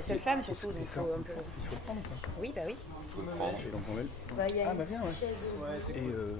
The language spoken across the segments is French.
la seule femme surtout, donc faut un peu... Il faut le prendre ou pas? Oui, bah oui. Il faut le prendre. Et donc on va... Bah, il y a une bien, petite ouais. chaise. Ouais, c'est Et cool.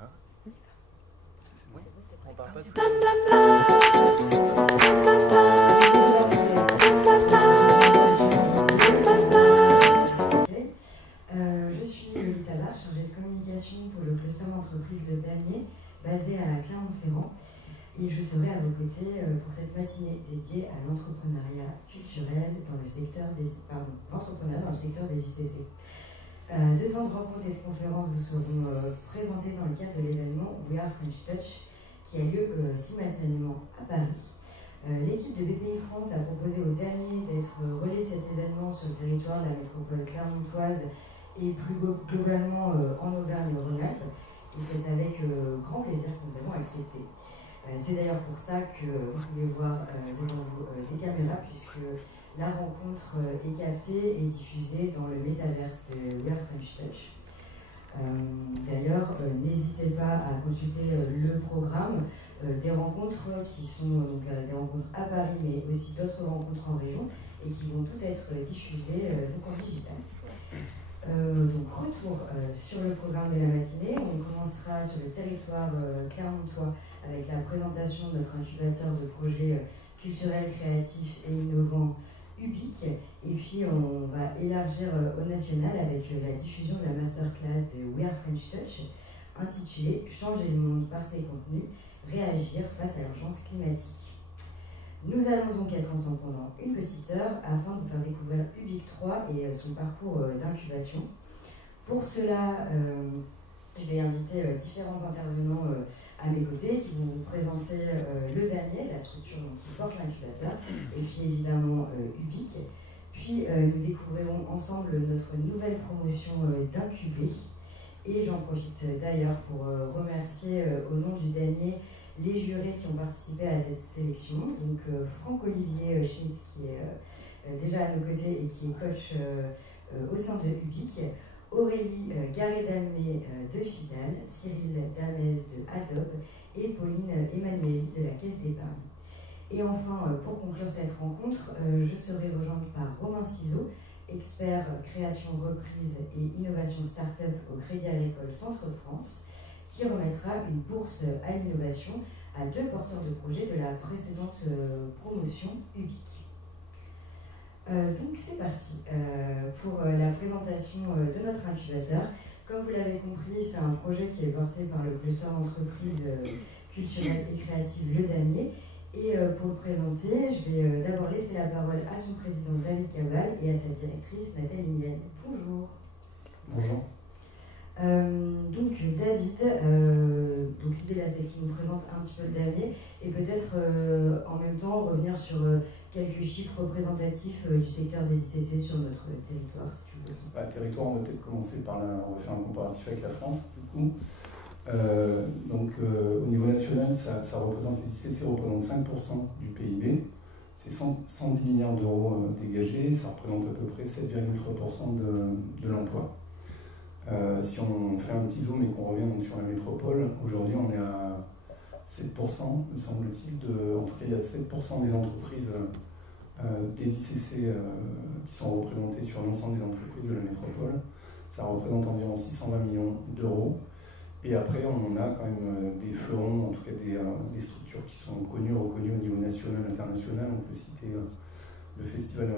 Hein? Oui. On parle pas de Je suis Lolita Lar, chargée de communication pour le cluster d'entreprise Le Damier, basé à Clermont-Ferrand. Et je serai à vos côtés pour cette matinée dédiée à l'entrepreneuriat culturel dans le secteur des ICC. Deux temps de rencontres et de conférences vous seront présentés dans le cadre de l'événement We Are French Touch qui a lieu simultanément à Paris. L'équipe de BPI France a proposé au Damier d'être relais de cet événement sur le territoire de la métropole clermontoise et plus globalement en Auvergne-Rhône-Alpes. Et c'est avec grand plaisir que nous avons accepté. C'est d'ailleurs pour ça que vous pouvez voir devant vous ces caméras, puisque la rencontre est captée et diffusée dans le métaverse de We Are French Touch. D'ailleurs, n'hésitez pas à consulter le programme des rencontres qui sont donc, des rencontres à Paris, mais aussi d'autres rencontres en région, et qui vont toutes être diffusées donc en digital. Donc retour sur le programme de la matinée. On commencera sur le territoire clermontois avec la présentation de notre incubateur de projets culturels, créatifs et innovants UBIC. Et puis on va élargir au national avec la diffusion de la masterclass de We Are French Touch intitulée « Changer le monde par ses contenus, réagir face à l'urgence climatique ». Nous allons donc être ensemble pendant une petite heure afin de vous faire découvrir UBIC 3 et son parcours d'incubation. Pour cela, je vais inviter différents intervenants à mes côtés qui vont vous présenter le Damier, la structure qui porte l'incubateur, et puis évidemment UBIC. Puis nous découvrirons ensemble notre nouvelle promotion d'Incubé. Et j'en profite d'ailleurs pour remercier au nom du Damier les jurés qui ont participé à cette sélection. Donc Franck-Olivier Schmitt qui est déjà à nos côtés et qui est coach au sein de UBIC, Aurélie Garé-Dalmé de Fidal, Cyril Damez de Adobe et Pauline Emmanueli de la Caisse d'Épargne. Et enfin, pour conclure cette rencontre, je serai rejointe par Romain Ciseaux, expert création reprise et innovation start-up au Crédit Agricole Centre-France, qui remettra une bourse à l'innovation à deux porteurs de projets de la précédente promotion UBIC. Donc c'est parti pour la présentation de notre incubateur. Comme vous l'avez compris, c'est un projet qui est porté par le cluster d'entreprise culturelle et créative Le Damier. Et pour le présenter, je vais d'abord laisser la parole à son président David Cabal et à sa directrice Nathalie Miel. Bonjour. Bonjour. Donc David, donc l'idée là c'est qu'il nous présente un petit peu le Damier et peut-être en même temps revenir sur quelques chiffres représentatifs du secteur des ICC sur notre territoire, si tu veux. Territoire, on va peut-être commencer par là, on va faire un comparatif avec la France, du coup. Au niveau national, ça représente, les ICC représentent 5% du PIB, c'est 110 milliards d'euros dégagés, ça représente à peu près 7,3% de l'emploi. Si on fait un petit zoom et qu'on revient donc sur la métropole, aujourd'hui on est à 7%, me semble-t-il, en tout cas il y a 7% des entreprises des ICC qui sont représentées sur l'ensemble des entreprises de la métropole. Ça représente environ 620 millions d'euros. Et après, on a quand même des fleurons, en tout cas des structures qui sont connues, reconnues au niveau national, international. On peut citer le Festival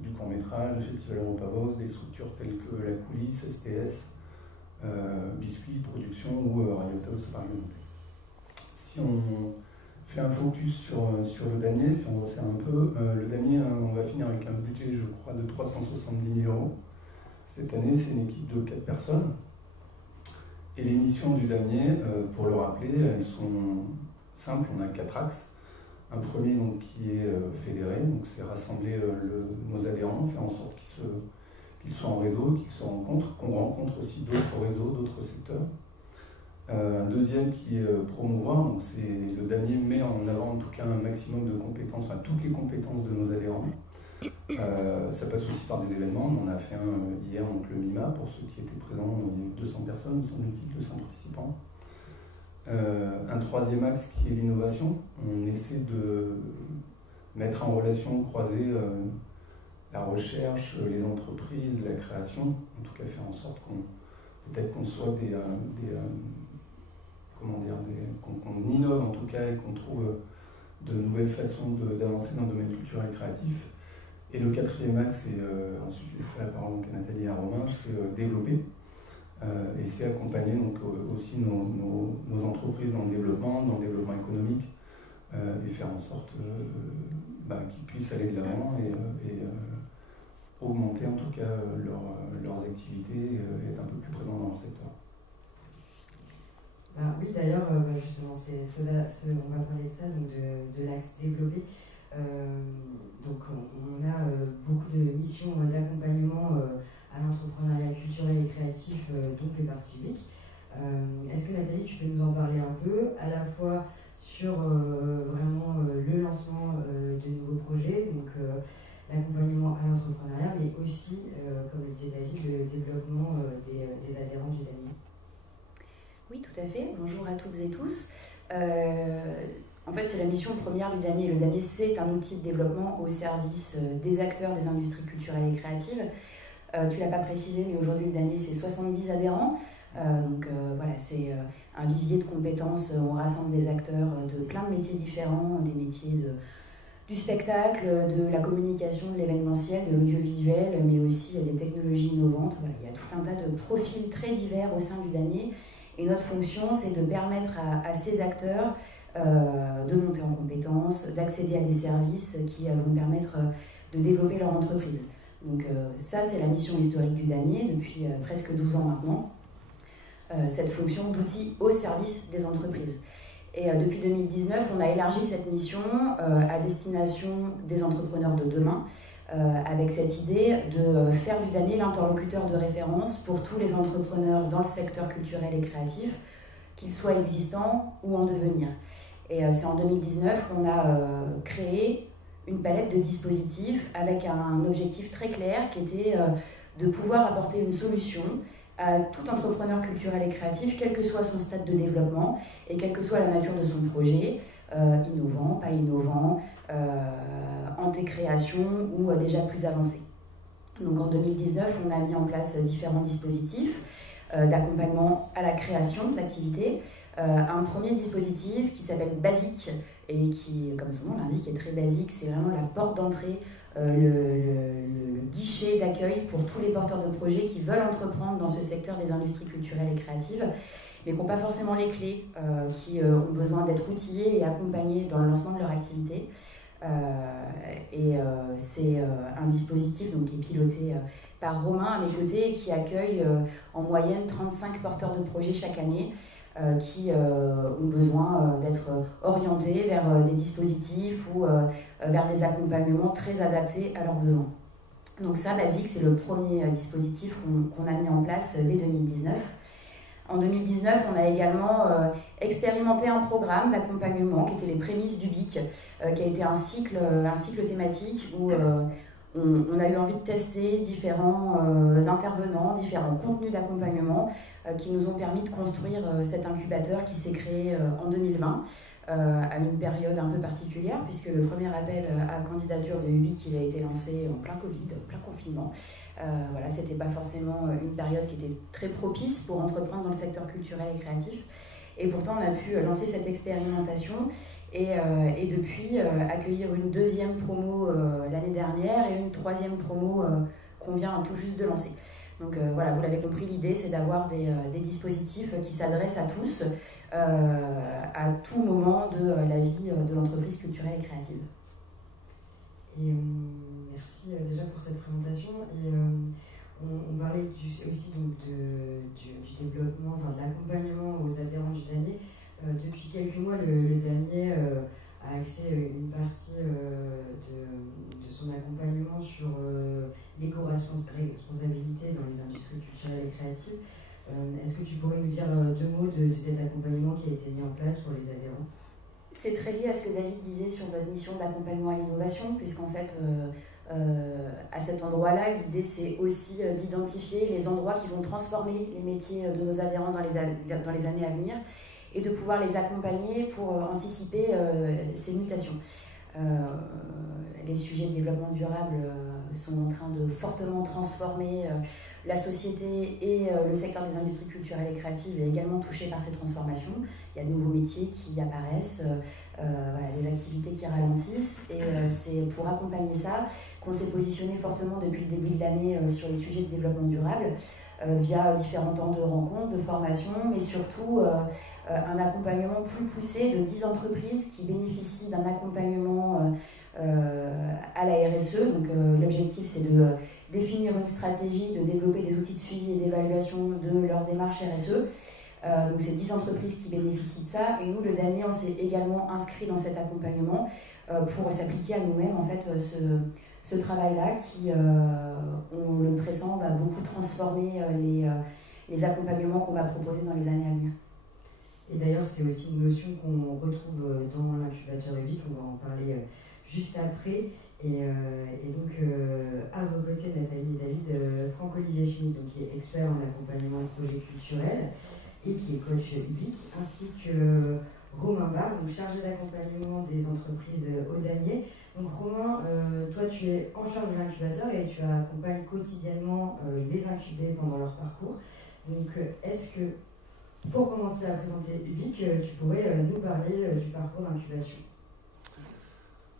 du court-métrage, le Festival Europavox, des structures telles que La Coulisse, STS, Biscuit Production ou Riot House par exemple. Si on fait un focus sur le Damier, si on resserre un peu, le Damier, on va finir avec un budget, je crois, de 370 000 euros. Cette année, c'est une équipe de 4 personnes. Et les missions du DAMIer, pour le rappeler, elles sont simples, on a 4 axes. Un premier donc, qui est fédéré, donc c'est rassembler nos adhérents, faire en sorte qu'ils soient en réseau, qu'ils se rencontrent, qu'on rencontre aussi d'autres réseaux, d'autres secteurs. Un deuxième qui est promouvoir, donc c'est le DAMIer met en avant en tout cas un maximum de compétences, enfin toutes les compétences de nos adhérents. Ça passe aussi par des événements, on en a fait un hier, donc le MIMA, pour ceux qui étaient présents, il y a eu 200 personnes, me semble-t-il, 200 participants. Un troisième axe qui est l'innovation, on essaie de mettre en relation, croiser la recherche, les entreprises, la création, en tout cas faire en sorte qu'on soit qu'on innove en tout cas et qu'on trouve de nouvelles façons d'avancer dans le domaine culturel et créatif. Et le quatrième axe, et ensuite je laisserai la parole à Nathalie et à Romain, c'est développer. Et c'est accompagner donc, aussi nos entreprises dans le développement économique, et faire en sorte qu'ils puissent aller de l'avant et augmenter en tout cas leurs activités et être un peu plus présents dans leur secteur. Oui, d'ailleurs, justement, on va parler de ça, donc de l'axe développé. Donc, on a beaucoup de missions d'accompagnement à l'entrepreneuriat culturel et créatif dont fait partie Ubic. Est-ce que Nathalie, tu peux nous en parler un peu, à la fois sur vraiment le lancement de nouveaux projets, donc l'accompagnement à l'entrepreneuriat, mais aussi, comme le disait David, le développement des adhérents du DAMIer? Oui, tout à fait. Bonjour à toutes et tous. En fait, c'est la mission première du DAMIer. Le DAMIer, c'est un outil de développement au service des acteurs des industries culturelles et créatives. Tu ne l'as pas précisé, mais aujourd'hui, le DAMIer, c'est 70 adhérents. Voilà, c'est un vivier de compétences. On rassemble des acteurs de plein de métiers différents, des métiers du spectacle, de la communication, de l'événementiel, de l'audiovisuel, mais aussi des technologies innovantes. Voilà, il y a tout un tas de profils très divers au sein du DAMIer. Et notre fonction, c'est de permettre à ces acteurs de monter en compétences, d'accéder à des services qui vont permettre de développer leur entreprise. Donc ça, c'est la mission historique du DAMIer depuis presque 12 ans maintenant. Cette fonction d'outil au service des entreprises. Et depuis 2019, on a élargi cette mission à destination des entrepreneurs de demain, avec cette idée de faire du DAMIer l'interlocuteur de référence pour tous les entrepreneurs dans le secteur culturel et créatif, qu'ils soient existants ou en devenir. Et c'est en 2019 qu'on a créé une palette de dispositifs avec un objectif très clair qui était de pouvoir apporter une solution à tout entrepreneur culturel et créatif, quel que soit son stade de développement et quelle que soit la nature de son projet, innovant, pas innovant, anté-création ou déjà plus avancé. Donc en 2019, on a mis en place différents dispositifs d'accompagnement à la création de l'activité. Un premier dispositif qui s'appelle Basique et qui, comme son nom l'indique, est très basique. C'est vraiment la porte d'entrée, le guichet d'accueil pour tous les porteurs de projets qui veulent entreprendre dans ce secteur des industries culturelles et créatives, mais qui n'ont pas forcément les clés, qui ont besoin d'être outillés et accompagnés dans le lancement de leur activité. C'est un dispositif donc, qui est piloté par Romain à mes côtés et qui accueille en moyenne 35 porteurs de projets chaque année qui ont besoin d'être orientés vers des dispositifs ou vers des accompagnements très adaptés à leurs besoins. Donc ça, Basique, c'est le premier dispositif qu'on a mis en place dès 2019. En 2019, on a également expérimenté un programme d'accompagnement qui était les prémices du BIC, qui a été un cycle thématique où on a eu envie de tester différents intervenants, différents contenus d'accompagnement qui nous ont permis de construire cet incubateur qui s'est créé en 2020 à une période un peu particulière puisque le premier appel à candidature de UBIC il a été lancé en plein Covid, plein confinement. Voilà, c'était pas forcément une période qui était très propice pour entreprendre dans le secteur culturel et créatif. Et pourtant, on a pu lancer cette expérimentation et depuis accueillir une deuxième promo l'année dernière et une troisième promo qu'on vient tout juste de lancer. Donc voilà, vous l'avez compris, l'idée c'est d'avoir des dispositifs qui s'adressent à tous à tout moment de la vie de l'entreprise culturelle et créative. Et merci déjà pour cette présentation. Et On parlait aussi donc du développement, enfin de l'accompagnement aux adhérents du damier. Depuis quelques mois, le damier a axé une partie de son accompagnement sur l'éco-responsabilité dans les industries culturelles et créatives. Est-ce que tu pourrais nous dire deux mots de cet accompagnement qui a été mis en place pour les adhérents? C'est très lié à ce que David disait sur notre mission d'accompagnement à l'innovation, puisqu'en fait, à cet endroit-là, l'idée c'est aussi d'identifier les endroits qui vont transformer les métiers de nos adhérents dans les années à venir et de pouvoir les accompagner pour anticiper ces mutations. Les sujets de développement durable sont en train de fortement transformer la société et le secteur des industries culturelles et créatives est également touché par ces transformations. Il y a de nouveaux métiers qui apparaissent, des activités qui ralentissent et c'est pour accompagner ça qu'on s'est positionné fortement depuis le début de l'année sur les sujets de développement durable via différents temps de rencontres, de formation, mais surtout un accompagnement plus poussé de 10 entreprises qui bénéficient d'un accompagnement à la RSE. Donc l'objectif c'est de définir une stratégie, de développer des outils de suivi et d'évaluation de leur démarche RSE. Donc c'est 10 entreprises qui bénéficient de ça et nous, le damier, on s'est également inscrit dans cet accompagnement pour s'appliquer à nous-mêmes en fait ce travail-là qui, on le pressent, va beaucoup transformer les accompagnements qu'on va proposer dans les années à venir. Et d'ailleurs, c'est aussi une notion qu'on retrouve dans l'incubateur UBIC, on va en parler juste après. Et donc, à vos côtés, Nathalie et David, Franck-Olivier Schmitt, donc, qui est expert en accompagnement de projets culturels et qui est coach UBIC, ainsi que Romain Barre, donc chargé d'accompagnement des entreprises au damier. Donc Romain, toi tu es en charge de l'incubateur et tu accompagnes quotidiennement les incubés pendant leur parcours. Donc est-ce que, pour commencer à présenter UBIC, tu pourrais nous parler du parcours d'incubation?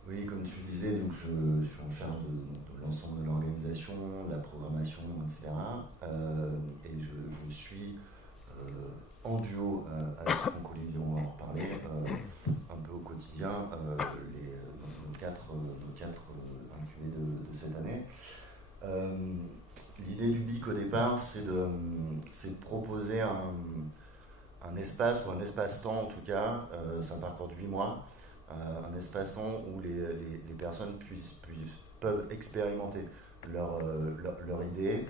Oui, comme tu le disais, donc je suis en charge de l'ensemble de l'organisation, de la programmation, etc. Et je suis en duo avec Franck-Olivier, on va en reparler, un peu au quotidien, nos quatre incubés de cette année. L'idée du BIC au départ, c'est de proposer un espace ou un espace-temps en tout cas, c'est un parcours de 8 mois, un espace-temps où les personnes peuvent expérimenter leur idée,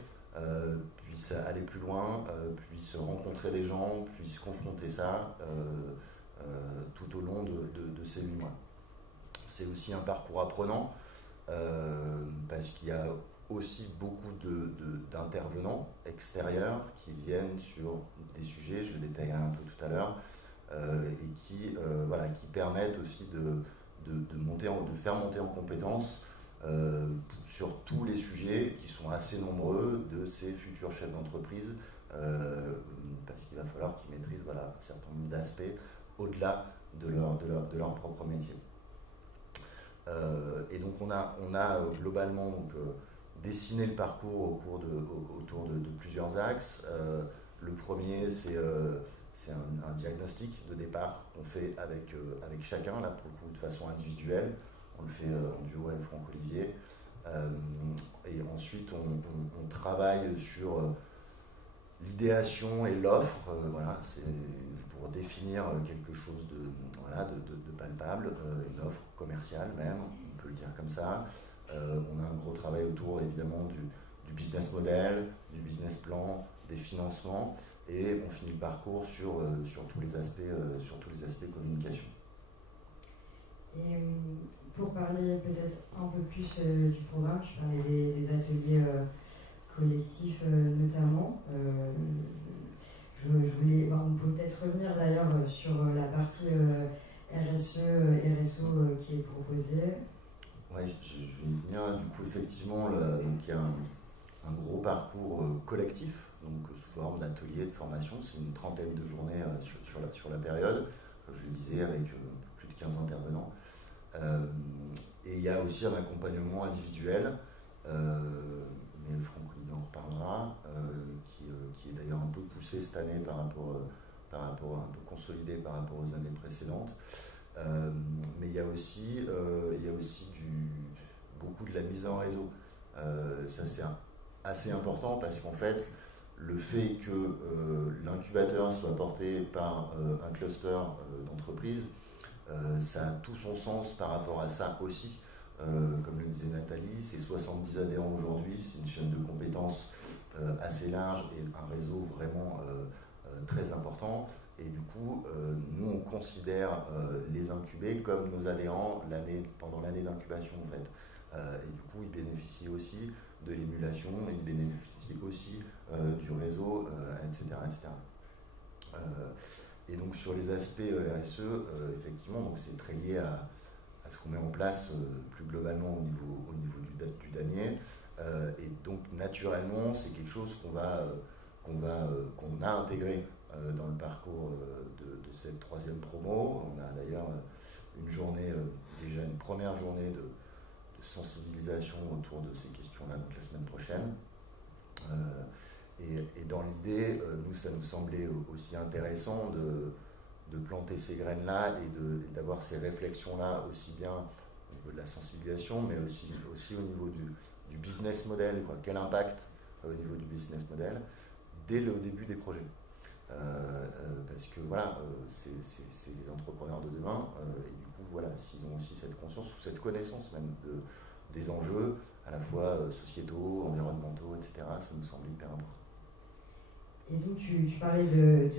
puissent aller plus loin, puissent rencontrer des gens, puissent confronter ça tout au long de ces 8 mois. C'est aussi un parcours apprenant parce qu'il y a aussi beaucoup d'intervenants extérieurs qui viennent sur des sujets, je le détaillerai un peu tout à l'heure, et qui permettent aussi de faire monter en compétences sur tous les sujets qui sont assez nombreux de ces futurs chefs d'entreprise, parce qu'il va falloir qu'ils maîtrisent un certain nombre d'aspects au-delà de leur propre métier. Et donc on a globalement dessiné le parcours autour de plusieurs axes. Le premier, c'est un diagnostic de départ qu'on fait avec chacun, là pour le coup de façon individuelle. On le fait en duo avec Franck-Olivier. Et ensuite, on travaille sur l'idéation et l'offre. C'est pour définir quelque chose de palpable, une offre commerciale même, on peut le dire comme ça. On a un gros travail autour évidemment du business model, du business plan, des financements, et on finit le parcours sur tous les aspects communication. Et pour parler peut-être un peu plus du programme, tu parlais des ateliers collectifs notamment. On peut peut-être revenir d'ailleurs sur la partie RSO qui est proposée. Ouais, je vais y venir. Du coup, effectivement, il y a un gros parcours collectif, donc sous forme d'ateliers, de formation. C'est une trentaine de journées sur la période, comme je le disais, avec plus de 15 intervenants. Et il y a aussi un accompagnement individuel, mais Franck-Olivier en reparlera, qui est d'ailleurs un peu poussé cette année par rapport un peu consolidé par rapport aux années précédentes. Mais il y a aussi beaucoup de la mise en réseau. Ça, c'est assez important parce qu'en fait, le fait que l'incubateur soit porté par un cluster d'entreprises, ça a tout son sens par rapport à ça aussi. Comme le disait Nathalie, c'est 70 adhérents aujourd'hui, c'est une chaîne de compétences assez large et un réseau vraiment très important. Et du coup, nous, on considère les incubés comme nos adhérents pendant l'année d'incubation, en fait. Et du coup, ils bénéficient aussi de l'émulation, ils bénéficient aussi du réseau, etc. Et donc, sur les aspects RSE, effectivement, donc c'est très lié à ce qu'on met en place plus globalement au niveau du damier. Et donc, naturellement, c'est quelque chose qu'on a intégré dans le parcours de cette troisième promo. On a d'ailleurs déjà une première journée de sensibilisation autour de ces questions-là, donc la semaine prochaine. Et dans l'idée, ça nous semblait aussi intéressant de planter ces graines-là et d'avoir ces réflexions-là aussi bien au niveau de la sensibilisation, mais aussi au niveau du business model, quoi. Quel impact au niveau du business model dès le début des projets. Parce que voilà, c'est les entrepreneurs de demain, et du coup, voilà, s'ils ont aussi cette conscience ou cette connaissance même des enjeux, à la fois sociétaux, environnementaux, etc., ça nous semble hyper important. Et donc, tu parlais de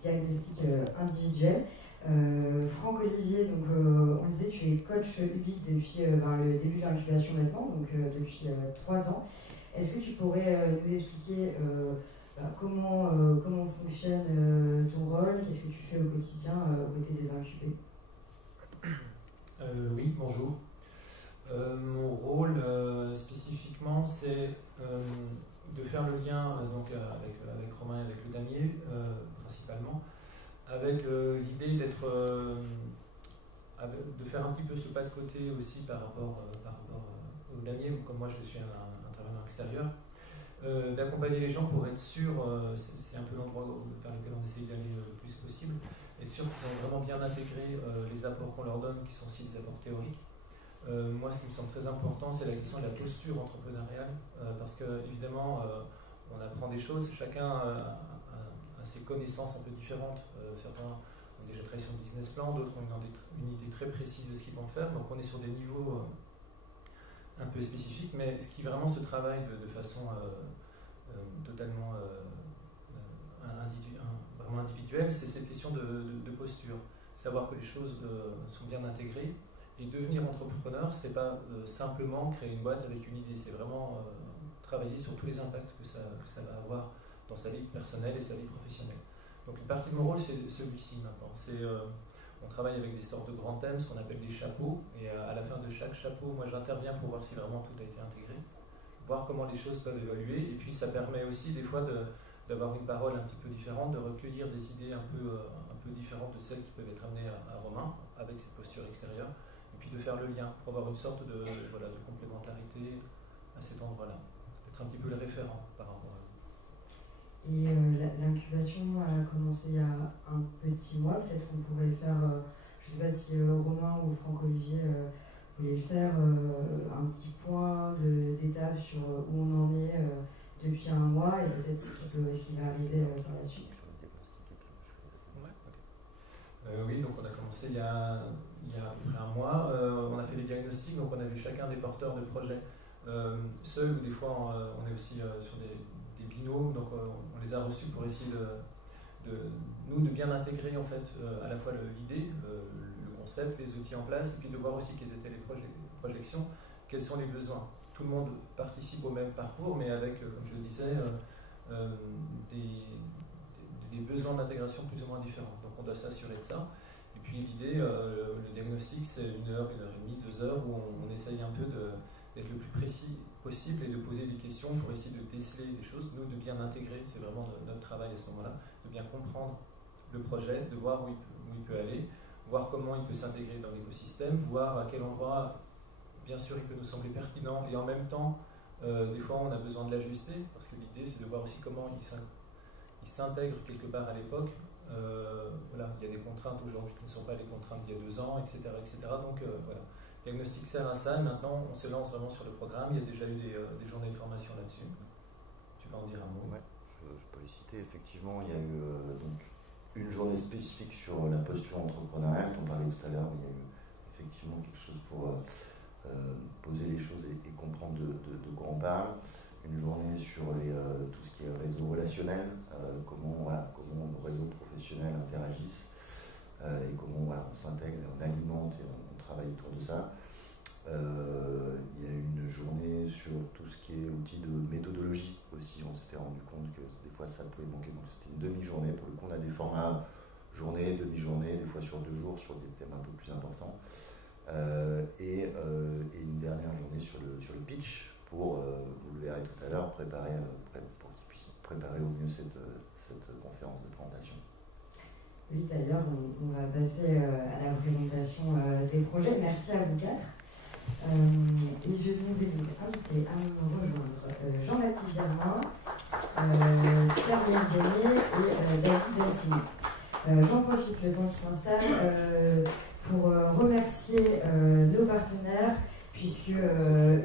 diagnostic individuel. Franck Olivier, donc, on disait que tu es coach UBIC depuis le début de l'incubation maintenant, donc depuis 3 ans. Est-ce que tu pourrais nous expliquer comment fonctionne ton rôle? Qu'est-ce que tu fais au quotidien aux côtés des incubés? Oui, bonjour. Mon rôle spécifiquement, c'est de faire le lien avec Romain et avec le damier, principalement, avec l'idée de faire un petit peu ce pas de côté aussi par rapport au damier, comme moi je suis un intervenant extérieur, d'accompagner les gens pour être sûr, c'est un peu l'endroit vers lequel on essaye d'aller le plus possible, être sûr qu'ils ont vraiment bien intégré les apports qu'on leur donne, qui sont aussi des apports théoriques. Moi, ce qui me semble très important, c'est la question de la posture entrepreneuriale, parce que évidemment, on apprend des choses, chacun a ses connaissances un peu différentes. Certains ont déjà travaillé sur le business plan, d'autres ont une idée très précise de ce qu'ils vont faire, donc on est sur des niveaux un peu spécifiques, mais ce qui vraiment se travaille de façon totalement vraiment individuelle, c'est cette question de posture, savoir que les choses sont bien intégrées. Et devenir entrepreneur, c'est pas simplement créer une boîte avec une idée, c'est vraiment travailler sur tous les impacts que ça va avoir dans sa vie personnelle et sa vie professionnelle. Donc une partie de mon rôle, c'est celui-ci maintenant. On travaille avec des sortes de grands thèmes, ce qu'on appelle des chapeaux, et à la fin de chaque chapeau, moi j'interviens pour voir si vraiment tout a été intégré, voir comment les choses peuvent évoluer, et puis ça permet aussi des fois d'avoir une parole un petit peu différente, de recueillir des idées un peu différentes de celles qui peuvent être amenées à Romain, avec cette posture extérieure, et puis de faire le lien, pour avoir une sorte de complémentarité à cet endroit-là, d'être un petit peu le référent par rapport à eux. Et l'incubation a commencé il y a un petit mois, peut-être qu'on pourrait le faire, je ne sais pas si Romain ou Franck-Olivier voulaient le faire, un petit point d'étape sur où on en est depuis un mois et peut-être ce qui va arriver par la suite. Oui, donc on a commencé il y a à peu près un mois. On a fait des diagnostics, donc on a vu chacun des porteurs de projets seuls, ou des fois on est aussi sur des binômes, donc on les a reçus pour essayer de bien intégrer en fait à la fois l'idée, le concept, les outils en place, et puis de voir aussi quelles étaient les projections, quels sont les besoins. Tout le monde participe au même parcours, mais avec, comme je le disais, des besoins d'intégration plus ou moins différents. Donc on doit s'assurer de ça. Et puis l'idée, le diagnostic, c'est 1 heure, 1h30, 2 heures, où on essaye un peu d'être le plus précis possible et de poser des questions pour essayer de déceler des choses, nous de bien intégrer, c'est vraiment notre travail à ce moment-là, de bien comprendre le projet, de voir où il peut aller, voir comment il peut s'intégrer dans l'écosystème, voir à quel endroit, bien sûr, il peut nous sembler pertinent, et en même temps, des fois, on a besoin de l'ajuster, parce que l'idée, c'est de voir aussi comment il s'intègre quelque part à l'époque. Voilà, il y a des contraintes aujourd'hui qui ne sont pas les contraintes d'il y a 2 ans, etc. Donc, voilà. Diagnostic sert à ça, et maintenant on se lance vraiment sur le programme. Il y a déjà eu des journées de formation là-dessus. peux en dire un mot. Ouais, je peux les citer. Effectivement, il y a eu donc une journée spécifique sur la posture entrepreneuriale, t'en parlais tout à l'heure. Il y a eu effectivement quelque chose pour poser les choses et comprendre de quoi on parle. Une journée sur tout ce qui est réseau relationnel, comment nos réseaux professionnels interagissent et comment on s'intègre, on alimente et on travaille autour de ça. Il y a une journée sur tout ce qui est outils de méthodologie aussi. On s'était rendu compte que des fois ça pouvait manquer, donc c'était une demi-journée. Pour le coup, on a des formats journée, demi-journée, des fois sur 2 jours, sur des thèmes un peu plus importants. Et une dernière journée sur le pitch pour, vous le verrez tout à l'heure, pour qu'ils puissent préparer au mieux cette conférence de présentation. Oui, d'ailleurs, on va passer à la présentation des projets. Merci à vous 4. Et je vais vous inviter à nous rejoindre Jean-Baptiste Germain, Pierre Médiani et David Bassini. J'en profite le temps qui s'installe pour remercier nos partenaires, puisque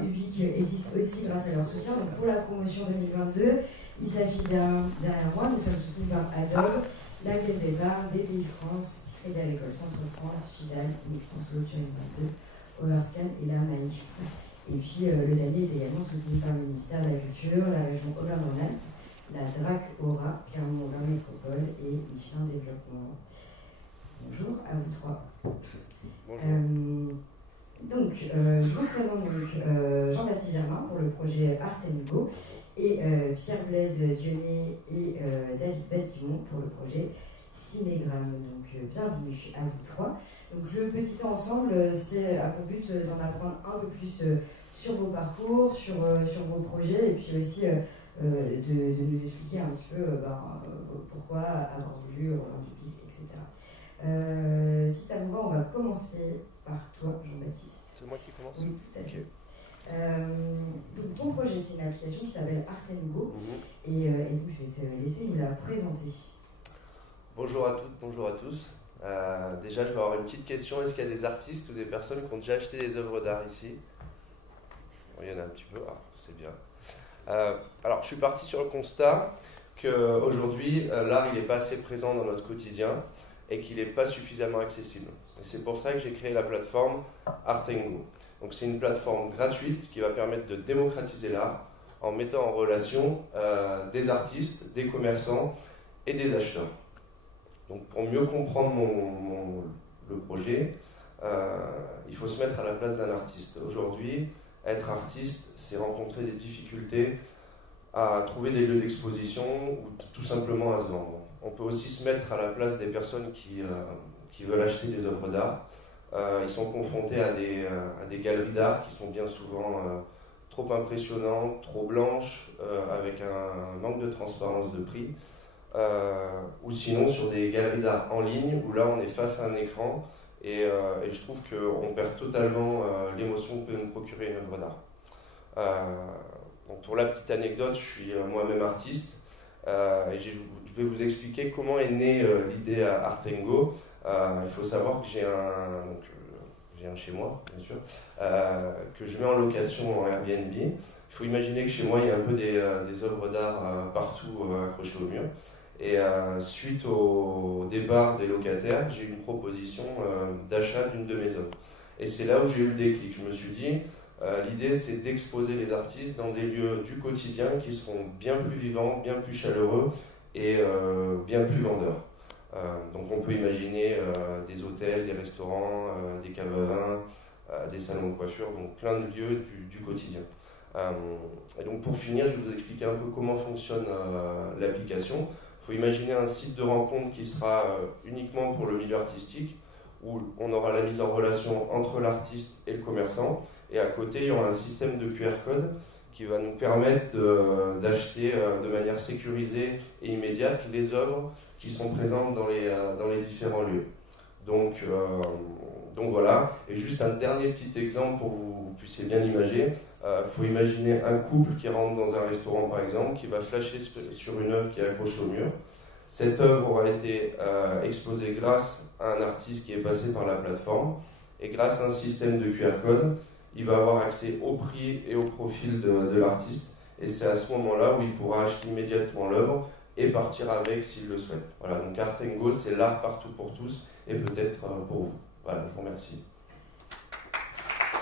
Ubique existe aussi grâce à leur soutien. Donc pour la promotion 2022, il s'agit derrière moi, nous sommes soutenus par Adobe, la Caisse d'Épargne, BPI France, Crédit Agricole Centre France, Fidal, Nextenso, Turing 22, Overscan et la Maïf. Et puis le dernier est également soutenu par le ministère de la Culture, la région Auvergne-Rhône-Alpes, la DRAC Aura, Clermont-Auvergne Métropole et Michelin Développement. Bonjour à vous 3. Bonjour. Donc, je vous présente donc, Jean-Baptiste Germain pour le projet Art & Go et Pierre-Blaise Dionnet et David Batimon pour le projet Cinégramme. Donc, bienvenue à vous 3. Donc, le petit temps ensemble, c'est à pour but d'en apprendre un peu plus sur vos parcours, sur vos projets et puis aussi de nous expliquer un petit peu pourquoi avoir voulu rejoindre Ubique, etc. Si ça vous va, on va commencer par toi, Jean-Baptiste. C'est moi qui commence. Oui, tout à fait. Donc ton projet, c'est une application qui s'appelle Art & Go. Et donc je vais te laisser nous la présenter. Bonjour à toutes, bonjour à tous. Déjà, je vais avoir une petite question. Est-ce qu'il y a des artistes ou des personnes qui ont déjà acheté des œuvres d'art ici? Il y en a un petit peu. Ah, c'est bien. Alors, je suis parti sur le constat qu'aujourd'hui, l'art, il n'est pas assez présent dans notre quotidien et qu'il n'est pas suffisamment accessible. Et c'est pour ça que j'ai créé la plateforme Art & Go. Donc c'est une plateforme gratuite qui va permettre de démocratiser l'art en mettant en relation des artistes, des commerçants et des acheteurs. Donc pour mieux comprendre le projet, il faut se mettre à la place d'un artiste. Aujourd'hui, être artiste, c'est rencontrer des difficultés à trouver des lieux d'exposition ou tout simplement à se vendre. On peut aussi se mettre à la place des personnes qui veulent acheter des œuvres d'art. Ils sont confrontés à des galeries d'art qui sont bien souvent trop impressionnantes, trop blanches, avec un manque de transparence de prix. Ou sinon sur des galeries d'art en ligne où là on est face à un écran et je trouve qu'on perd totalement l'émotion que peut nous procurer une œuvre d'art. Donc pour la petite anecdote, je suis moi-même artiste et je vais vous expliquer comment est née l'idée à Art & Go. Il faut savoir que j'ai un chez moi, bien sûr, que je mets en location en Airbnb. Il faut imaginer que chez moi, il y a un peu des œuvres d'art partout accrochées au mur. Et suite au départ des locataires, j'ai eu une proposition d'achat d'une de mes œuvres. Et c'est là où j'ai eu le déclic. Je me suis dit, l'idée c'est d'exposer les artistes dans des lieux du quotidien qui seront bien plus vivants, bien plus chaleureux et bien plus vendeurs. Donc on peut imaginer des hôtels, des restaurants, des caves à vin, des salons de coiffure, donc plein de lieux du quotidien. Et donc pour finir, je vais vous expliquer un peu comment fonctionne l'application. Il faut imaginer un site de rencontre qui sera uniquement pour le milieu artistique, où on aura la mise en relation entre l'artiste et le commerçant, et à côté il y aura un système de QR code qui va nous permettre d'acheter de manière sécurisée et immédiate les œuvres qui sont présentes dans les différents lieux. Donc voilà, et juste un dernier petit exemple pour que vous puissiez bien imager. Il faut imaginer un couple qui rentre dans un restaurant par exemple, qui va flasher sur une œuvre qui est accrochée au mur. Cette œuvre aura été exposée grâce à un artiste qui est passé par la plateforme, et grâce à un système de QR code, il va avoir accès au prix et au profil de l'artiste, Et c'est à ce moment-là où il pourra acheter immédiatement l'œuvre et partir avec s'il le souhaite. Voilà, donc Art & Go, c'est l'art partout pour tous et peut-être pour vous. Voilà, je vous remercie.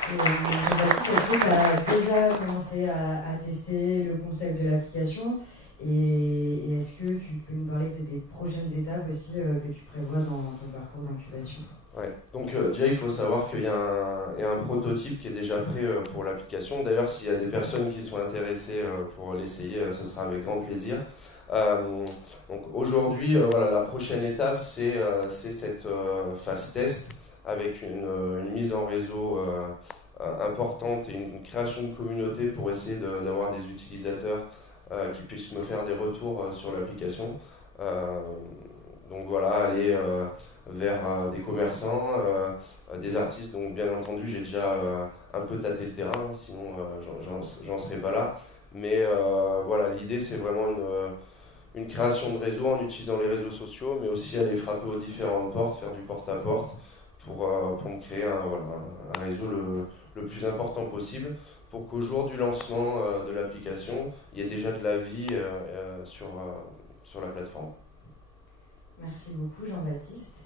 Est-ce que tu as déjà commencé à tester le concept de l'application et est-ce que tu peux nous parler des prochaines étapes aussi que tu prévois dans ton parcours d'incubation? Ouais. Donc déjà il faut savoir qu'il y a un prototype qui est déjà prêt pour l'application. D'ailleurs s'il y a des personnes qui sont intéressées pour l'essayer, ce sera avec grand plaisir. Donc aujourd'hui voilà, la prochaine étape c'est cette phase test avec une mise en réseau importante et une création de communauté pour essayer d'avoir des utilisateurs qui puissent me faire des retours sur l'application. Donc voilà, aller vers des commerçants, des artistes. Donc bien entendu, j'ai déjà un peu tâté le terrain, sinon j'en serais pas là. Mais voilà, l'idée c'est vraiment une création de réseau en utilisant les réseaux sociaux, mais aussi aller frapper aux différentes portes, faire du porte-à-porte pour me créer un réseau le plus important possible pour qu'au jour du lancement de l'application, il y ait déjà de la vie sur la plateforme. Merci beaucoup Jean-Baptiste.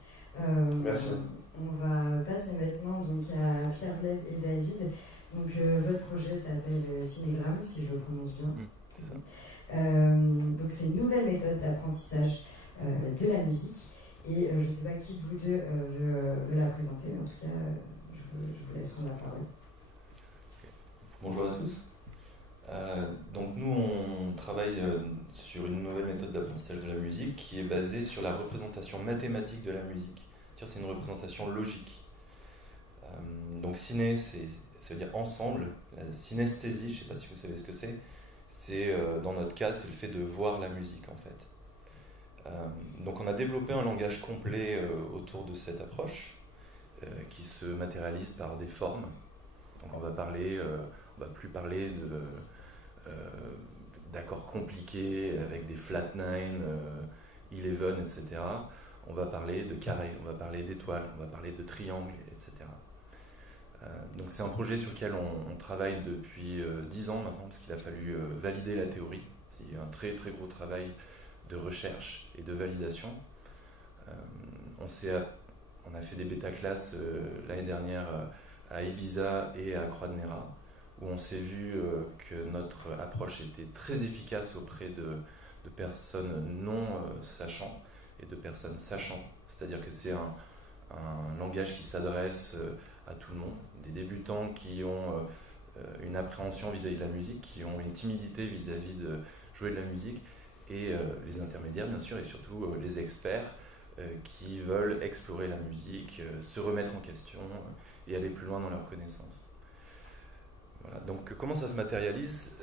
Merci. On va passer maintenant donc, à Pierre-Blaise et David. Donc, votre projet s'appelle Cinégramme, si je le prononce bien. C'est ça. Donc c'est une nouvelle méthode d'apprentissage de la musique. Et je ne sais pas qui de vous deux veut la présenter, mais en tout cas, je vous laisse prendre la parole. Bonjour à tous. Donc nous, on travaille sur une nouvelle méthode d'apprentissage de la musique qui est basée sur la représentation mathématique de la musique. C'est une représentation logique. Donc ciné, ça veut dire ensemble. La synesthésie, je ne sais pas si vous savez ce que c'est. C'est, dans notre cas, c'est le fait de voir la musique en fait. Donc on a développé un langage complet autour de cette approche qui se matérialise par des formes. Donc on va plus parler d'accords compliqués avec des flat nine, 11, etc. On va parler de carrés, on va parler d'étoiles, on va parler de triangles, etc. Donc c'est un projet sur lequel on travaille depuis 10 ans maintenant, parce qu'il a fallu valider la théorie. C'est un très très gros travail de recherche et de validation. On a fait des bêta-classes l'année dernière à Ibiza et à Croix-de-Néra, où on s'est vu que notre approche était très efficace auprès de personnes non sachant et de personnes sachant. C'est-à-dire que c'est un langage qui s'adresse à tout le monde, des débutants qui ont une appréhension vis-à-vis de la musique, qui ont une timidité vis-à-vis de jouer de la musique, et les intermédiaires bien sûr, et surtout les experts qui veulent explorer la musique, se remettre en question et aller plus loin dans leur connaissance. Voilà. Donc comment ça se matérialise?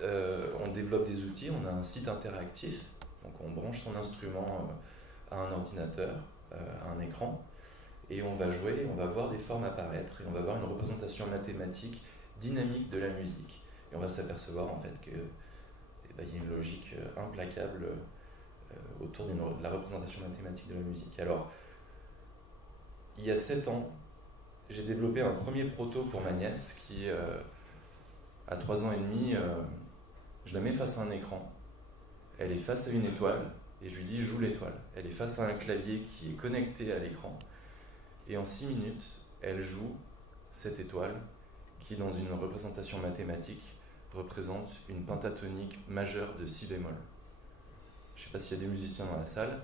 On développe des outils, on a un site interactif, donc on branche son instrument à un ordinateur, à un écran, et on va jouer, on va voir des formes apparaître, et on va voir une représentation mathématique dynamique de la musique. Et on va s'apercevoir en fait qu'il y a une logique implacable autour de la représentation mathématique de la musique. Alors, il y a 7 ans, j'ai développé un premier proto pour ma nièce qui, à 3 ans et demi, je la mets face à un écran. Elle est face à une étoile, et je lui dis « joue l'étoile ». Elle est face à un clavier qui est connecté à l'écran. Et en 6 minutes, elle joue cette étoile qui, dans une représentation mathématique, représente une pentatonique majeure de si bémol. Je ne sais pas s'il y a des musiciens dans la salle.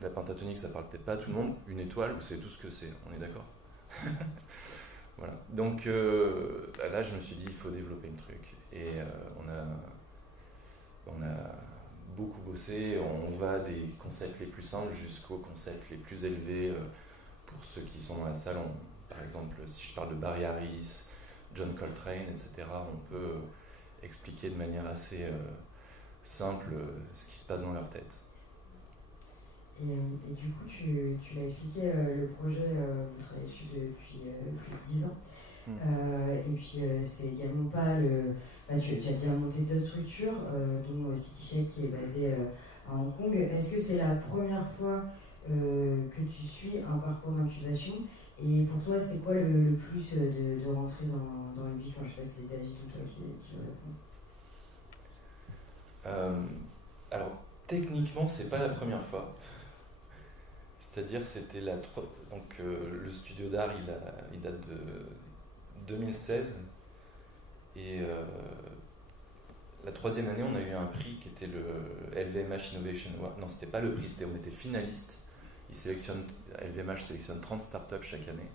La pentatonique, ça ne parle peut-être pas à tout le monde. Une étoile, vous savez tout ce que c'est, on est d'accord? Voilà. Donc là, je me suis dit, il faut développer un truc. Et on a beaucoup bossé. On va des concepts les plus simples jusqu'aux concepts les plus élevés. Pour ceux qui sont dans la salle, par exemple, si je parle de Barry Harris, John Coltrane, etc., on peut expliquer de manière assez simple ce qui se passe dans leur tête. Et du coup, tu l'as expliqué, le projet, vous travaillez dessus depuis plus de 10 ans. Et puis, c'est également pas tu as bien monté 2 structures, dont CityShake qui est basé à Hong Kong. Est-ce que c'est la première fois que tu suis un parcours d'incubation? Et pour toi, c'est quoi le plus de rentrer dans le vif? Je sais pas si c'est David ou toi qui veut répondre. Alors, techniquement, c'est pas la première fois. C'est-à-dire, c'était donc le studio d'art, il date de 2016. Et la troisième année, on a eu un prix qui était le LVMH Innovation Award. Non, c'était pas le prix, on était finaliste. LVMH sélectionne 30 startups chaque année.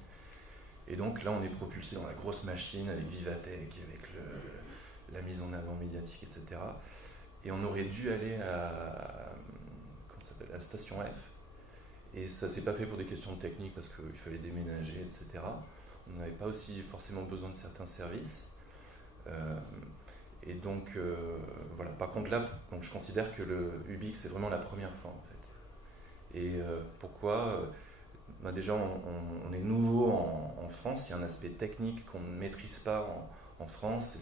Et donc là, on est propulsé dans la grosse machine avec Vivatech, avec la mise en avant médiatique, etc. Et on aurait dû aller à Station F. Et ça s'est pas fait pour des questions techniques parce qu'il fallait déménager, etc. On n'avait pas aussi forcément besoin de certains services. Et donc, voilà. Par contre, là, donc, je considère que le UBIC, c'est vraiment la première fois, en fait. Et pourquoi déjà, on est nouveau en France. Il y a un aspect technique qu'on ne maîtrise pas en France,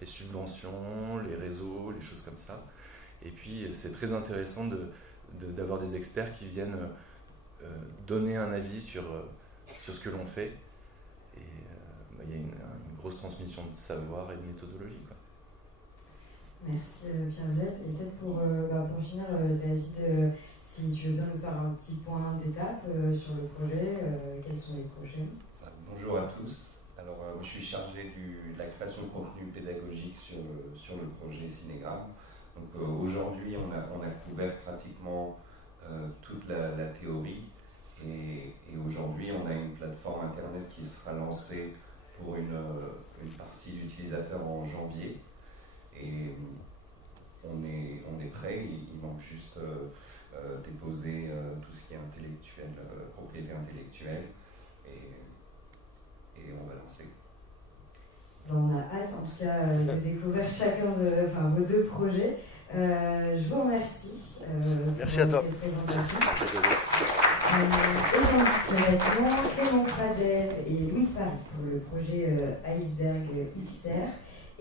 les subventions, les réseaux, les choses comme ça. Et puis, c'est très intéressant d'avoir des experts qui viennent donner un avis sur ce que l'on fait. Et il y a une grosse transmission de savoir et de méthodologie, quoi. Merci Pierre-Blaise. Et peut-être pour finir, David, si tu veux bien nous faire un petit point d'étape sur le projet, quels sont les projets? Bonjour à tous. Alors, je suis chargé de la création de contenu pédagogique sur le projet Cinégramme. Donc, aujourd'hui, on a couvert pratiquement toute la théorie. Et aujourd'hui, on a une plateforme internet qui sera lancée pour une partie d'utilisateurs en janvier. Et on est prêt, il manque juste déposer tout ce qui est intellectuel, propriété intellectuelle, et on va lancer. Alors on a hâte en tout cas de découvrir chacun vos deux projets. Je vous remercie Merci à toi. Cette présentation. Et j'invite directement Clément Pradel et Louise Paris pour le projet Iceberg XR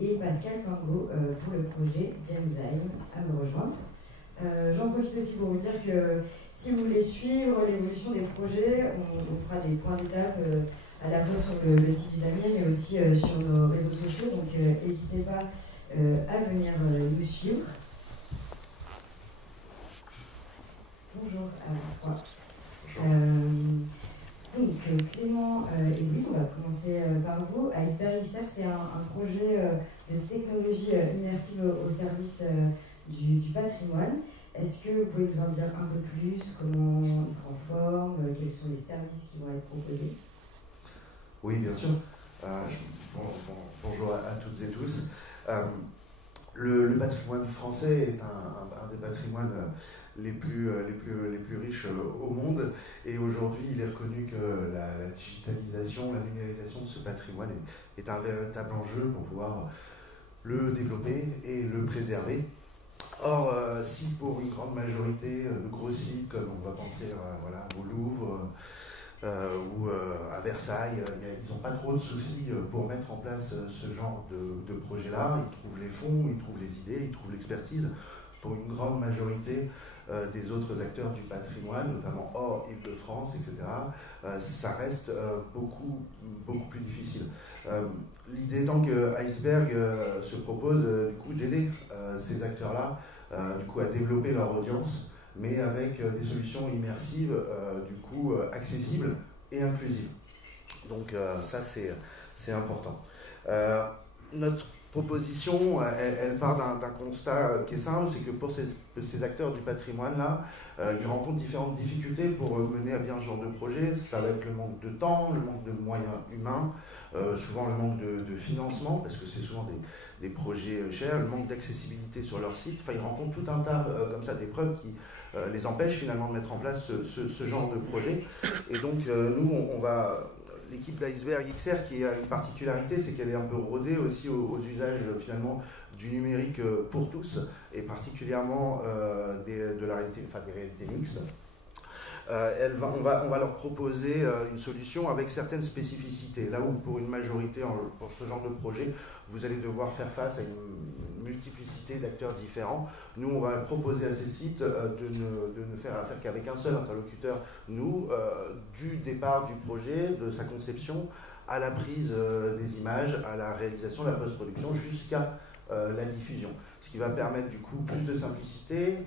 et Pascal Pango pour le projet Gemsheim à me rejoindre. J'en profite aussi pour vous dire que si vous voulez suivre l'évolution des projets, on fera des points d'étape à la fois sur le site du Damier, mais aussi sur nos réseaux sociaux. Donc n'hésitez pas à venir nous suivre. Bonjour à vous trois. Donc Clément et Louise, on va commencer par vous. Iceberg XR, c'est un projet de technologie immersive au service du patrimoine. Est-ce que vous pouvez nous en dire un peu plus? Comment il prend forme? Quels sont les services qui vont être proposés? Oui, bien sûr. Bonjour à toutes et tous. Le patrimoine français est un des patrimoines les plus riches au monde, et aujourd'hui il est reconnu que la digitalisation, la numérisation de ce patrimoine est un véritable enjeu pour pouvoir le développer et le préserver. Or, si pour une grande majorité de gros sites, comme on va penser au Louvre ou à Versailles, ils n'ont pas trop de soucis pour mettre en place ce genre de projet-là. Ils trouvent les fonds, ils trouvent les idées, ils trouvent l'expertise. Pour une grande majorité des autres acteurs du patrimoine, notamment hors Île-de-France, etc., ça reste beaucoup plus difficile. L'idée étant que Iceberg se propose du coup d'aider ces acteurs-là du coup à développer leur audience, mais avec des solutions immersives du coup accessibles et inclusives. Donc ça c'est important. Notre proposition, elle part d'un constat qui est simple, c'est que pour ces acteurs du patrimoine-là, ils rencontrent différentes difficultés pour mener à bien ce genre de projet. Ça va être le manque de temps, le manque de moyens humains, souvent le manque de financement, parce que c'est souvent des projets chers, le manque d'accessibilité sur leur site. Enfin, ils rencontrent tout un tas comme ça d'épreuves qui les empêchent finalement de mettre en place ce genre de projet. Et donc, nous, l'équipe d'Iceberg XR qui a une particularité, c'est qu'elle est un peu rodée aussi aux usages finalement du numérique pour tous, et particulièrement des réalités mixtes. On va leur proposer une solution avec certaines spécificités. Là où pour une majorité, pour ce genre de projet, vous allez devoir faire face à une multiplicité d'acteurs différents. Nous, on va proposer à ces sites de ne faire affaire qu'avec un seul interlocuteur, du départ du projet, de sa conception, à la prise des images, à la réalisation, la post-production, jusqu'à la diffusion. Ce qui va permettre du coup plus de simplicité,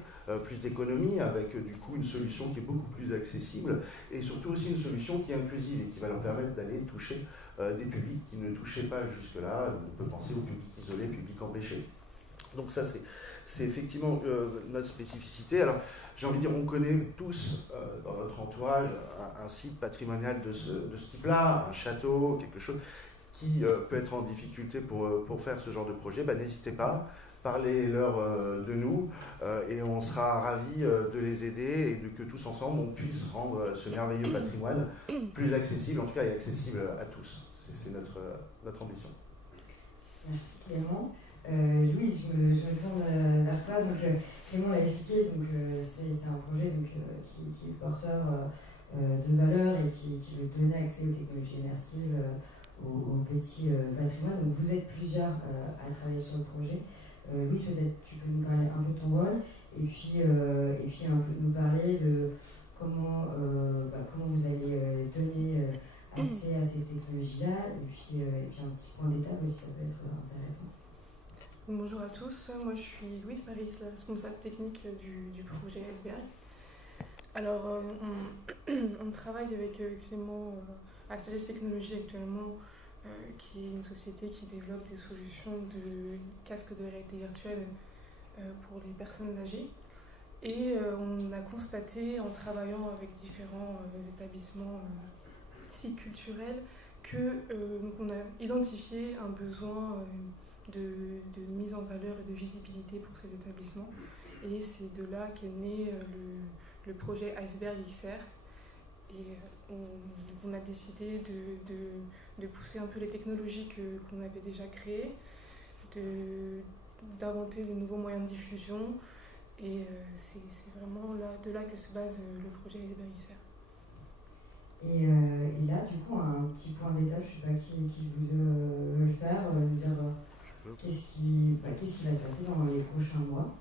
plus d'économie, avec du coup une solution qui est beaucoup plus accessible et surtout aussi une solution qui est inclusive et qui va leur permettre d'aller toucher des publics qui ne touchaient pas jusque-là. On peut penser aux publics isolés, publics empêchés. Donc ça, c'est effectivement notre spécificité. Alors, j'ai envie de dire, on connaît tous dans notre entourage un site patrimonial de ce type-là, un château, quelque chose qui peut être en difficulté pour faire ce genre de projet. N'hésitez pas, parlez-leur de nous et on sera ravis de les aider et que tous ensemble, on puisse rendre ce merveilleux patrimoine plus accessible, en tout cas, et accessible à tous. C'est notre ambition. Merci Clément. Louise, je me tourne vers toi. Donc, Clément l'a expliqué, c'est un projet qui est porteur de valeur et qui veut donner accès aux technologies immersives au petit patrimoine. Donc vous êtes plusieurs à travailler sur le projet. Louise, peut-être tu peux nous parler un peu de ton rôle et puis un peu nous parler de comment vous allez donner accès à ces technologies-là et puis un petit point d'étape aussi, ça peut être intéressant. Bonjour à tous, moi je suis Louise Paris, la responsable technique du projet Iceberg. Alors on travaille avec Clément à Stages Technologies actuellement, qui est une société qui développe des solutions de casques de réalité virtuelle pour les personnes âgées. Et on a constaté en travaillant avec différents établissements, sites culturels, qu'on a identifié un besoin de mise en valeur et de visibilité pour ces établissements. Et c'est de là qu'est né le projet Iceberg XR. Et on a décidé de pousser un peu les technologies qu'on avait déjà créées, d'inventer des nouveaux moyens de diffusion. Et c'est vraiment de là que se base le projet Iceberg XR. Et là, du coup, un petit point d'étape, je ne sais pas qui veut le faire, nous dire qu'est-ce qui va se passer dans les prochains mois.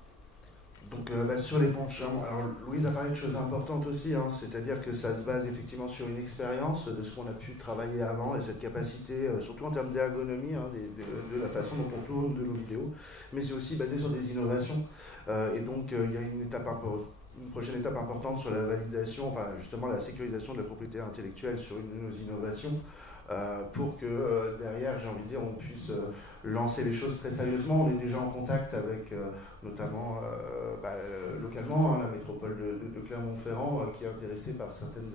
Donc sur les prochains mois, alors Louise a parlé de choses importantes aussi, c'est-à-dire que ça se base effectivement sur une expérience de ce qu'on a pu travailler avant et cette capacité, surtout en termes d'ergonomie, de la façon dont on tourne de nos vidéos, mais c'est aussi basé sur des innovations. Et donc il y a une prochaine étape importante sur la validation, enfin justement la sécurisation de la propriété intellectuelle sur une de nos innovations, pour que derrière, j'ai envie de dire, on puisse lancer les choses très sérieusement. On est déjà en contact avec notamment localement la métropole de Clermont-Ferrand, qui est intéressée par certaines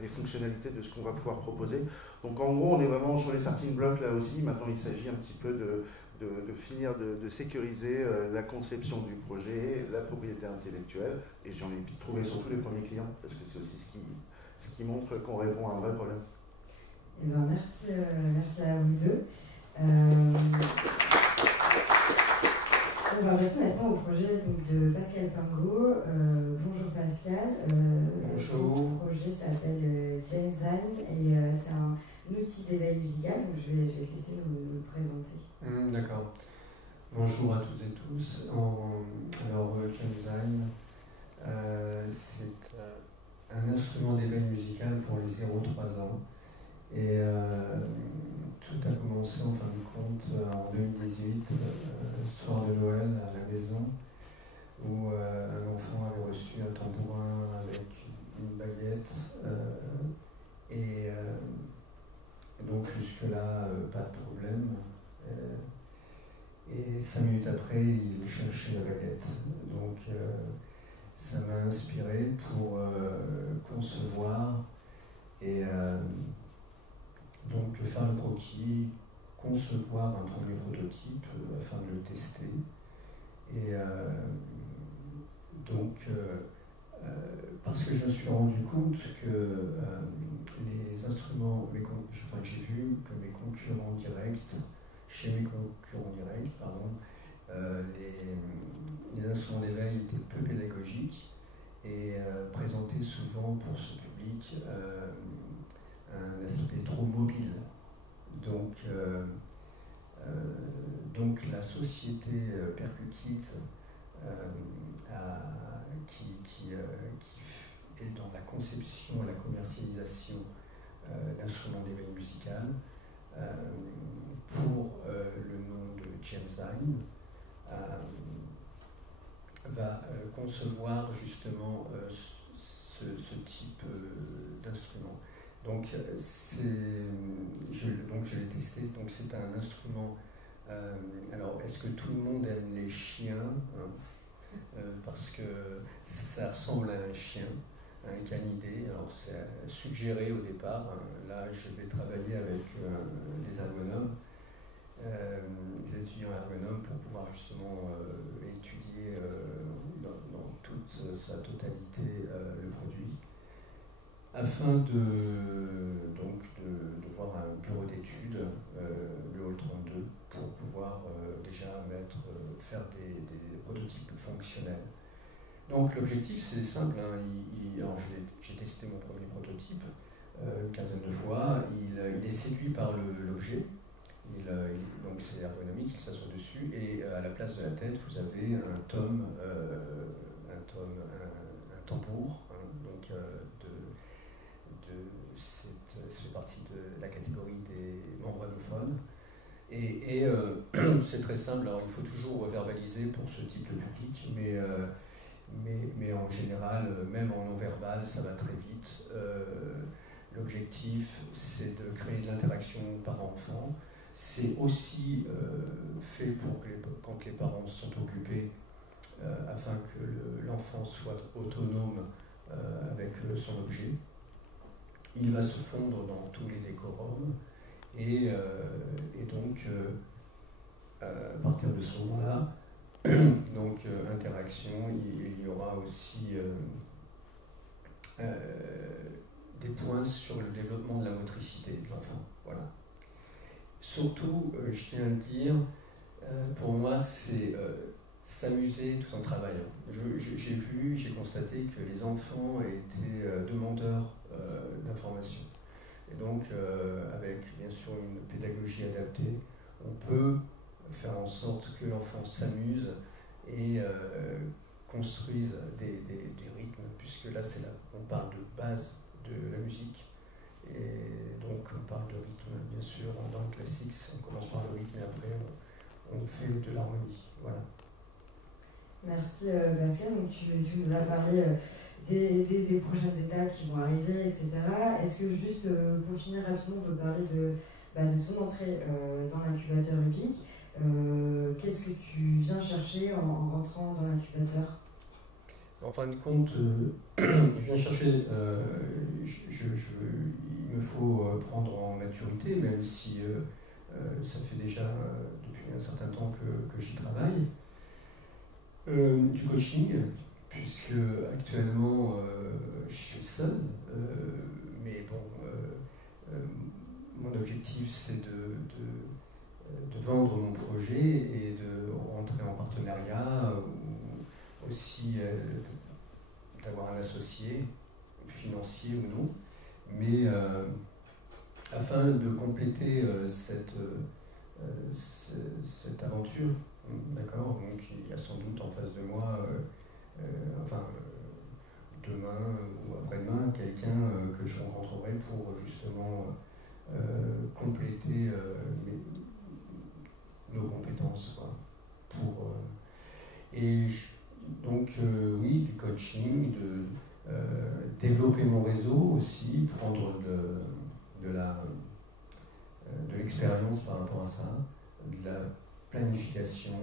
des fonctionnalités de ce qu'on va pouvoir proposer. Donc en gros, on est vraiment sur les starting blocks là aussi. Maintenant, il s'agit un petit peu de finir de sécuriser la conception du projet, la propriété intellectuelle, et j'ai envie de trouver surtout les premiers clients, parce que c'est aussi ce qui montre qu'on répond à un vrai problème. Eh bien, merci à vous deux. On va passer maintenant au projet de Pascal Pingot. Bonjour Pascal. Bonjour. Le projet s'appelle Genzyme et c'est un outil d'éveil musical. Donc je vais te laisser nous le présenter. D'accord. Bonjour à toutes et tous. Alors, Genzyme, c'est un instrument d'éveil musical pour les 0-3 ans. Et tout a commencé en fin de compte en 2018, soir de Noël à la maison, où un enfant avait reçu un tambourin avec une baguette. Et donc jusque-là, pas de problème. Et 5 minutes après, il cherchait la baguette. Donc ça m'a inspiré pour concevoir et donc faire le croquis, concevoir un premier prototype afin de le tester. Et parce que je me suis rendu compte que les instruments, j'ai vu que mes concurrents directs, les instruments d'éveil étaient peu pédagogiques et présentaient souvent pour ce public un aspect trop mobile. Donc la société Percukit qui est dans la conception et la commercialisation d'instruments d'éveil musical pour le nom de Gemsheim, va concevoir justement ce type d'instrument. Donc je l'ai testé, donc c'est un instrument. Alors est-ce que tout le monde aime les chiens, hein, parce que ça ressemble à un chien, un canidé. Alors c'est suggéré au départ, hein. Là je vais travailler avec des ergonomes, des étudiants ergonomes pour pouvoir justement étudier dans toute sa totalité le produit, afin de voir un bureau d'études, le hall 32, pour pouvoir déjà faire des prototypes fonctionnels. Donc l'objectif c'est simple, hein. Alors j'ai testé mon premier prototype une quinzaine de fois, il est séduit par l'objet, donc c'est ergonomique, il s'assoit dessus, et à la place de la tête vous avez un tambour, hein, donc c'est partie de la catégorie des membranophones. Et c'est très simple, alors il faut toujours verbaliser pour ce type de public, mais en général, même en non-verbal, ça va très vite. L'objectif, c'est de créer de l'interaction parent-enfant. C'est aussi fait pour que quand les parents sont occupés, afin que l'enfant soit autonome avec son objet. Il va se fondre dans tous les décorums, et donc à partir de ce moment-là, donc interaction, il y aura aussi des points sur le développement de la motricité de l'enfant. Voilà. Surtout, je tiens à le dire, pour moi, c'est s'amuser tout en travaillant. J'ai constaté que les enfants étaient demandeurs d'informations. Et donc, avec bien sûr une pédagogie adaptée, on peut faire en sorte que l'enfant s'amuse et construise des rythmes, puisque là, on parle de base de la musique. Et donc, on parle de rythme, bien sûr, dans le classique, on commence par le rythme et après, on fait de l'harmonie. Voilà. Merci Pascal. Donc, tu nous as parlé des prochaines étapes qui vont arriver, etc. Est-ce que juste pour finir rapidement, on peut parler de ton entrée dans l'incubateur Ubique? Qu'est-ce que tu viens chercher en rentrant dans l'incubateur? En fin de compte, je viens chercher, il me faut prendre en maturité, même si ça fait déjà depuis un certain temps que j'y travaille. Du coaching, puisque actuellement je suis seul, mais bon, mon objectif c'est de vendre mon projet et de rentrer en partenariat, ou aussi d'avoir un associé, financier ou non, mais afin de compléter cette aventure. D'accord, donc il y a sans doute en face de moi, demain ou après-demain, quelqu'un que je rencontrerai pour justement compléter nos compétences, quoi. Et donc oui, du coaching, de développer mon réseau aussi, prendre de l'expérience par rapport à ça, de la planification,